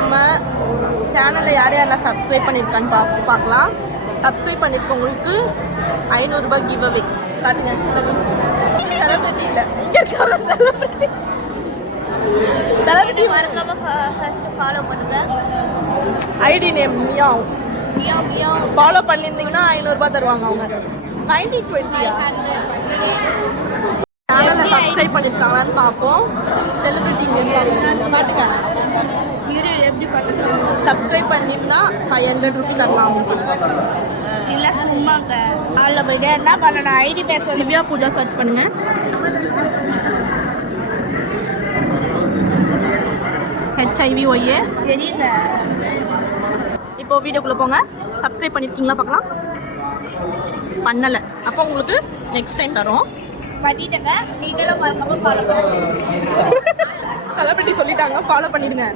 நம்ம சேனலில் யார் யாரெல்லாம் சப்ஸ்கிரைப் பண்ணியிருக்கான்னு பார்க்கலாம். சப்ஸ்கிரைப் பண்ணியிருக்கவங்களுக்கு 500 ரூபாய் கிவ் அவே. காட்டுங்க. செலிபிரிட்டி இல்லை, இங்கே இருக்காங்க செலிபிரிட்டி. செலிபிரிட்டி மறக்காம ஃபர்ஸ்ட் ஃபாலோ பண்ணுங்க. ID name meow. Meow meow follow பண்ணியிருந்தீங்கன்னா 500 ரூபாய் தருவாங்க அவங்க. 1920 சேனலை சப்ஸ்கிரைப் பண்ணியிருக்காங்களான்னு பார்ப்போம். செலிபிரிட்டி இங்கே இருக்காங்க, காட்டுங்க. இரு எப்படி பண்ணுறது? சப்ஸ்கிரைப் பண்ணியிருந்தா 500 ரூபி தரலாம் அவங்களுக்கு. இல்லை சும்மாங்க. அதில் போய்ட்டு என்ன பண்ணணும்? ஐடி பேர் சொல்லி திவ்யா பூஜா சர்ச் பண்ணுங்க. HIVOA. தெரியுங்க. இப்போ வீடியோக்குள்ளே போங்க. சப்ஸ்கிரைப் பண்ணியிருக்கீங்களா பார்க்கலாம். பண்ணலை அப்போ உங்களுக்கு நெக்ஸ்ட் டைம் தரோம். பண்ணிட்டேங்க. நீங்களும் மறக்காம ஃபாலோ பண்ணுங்க. செலிபிரிட்டி சொல்லிட்டாங்க, ஃபாலோ பண்ணிடுங்க.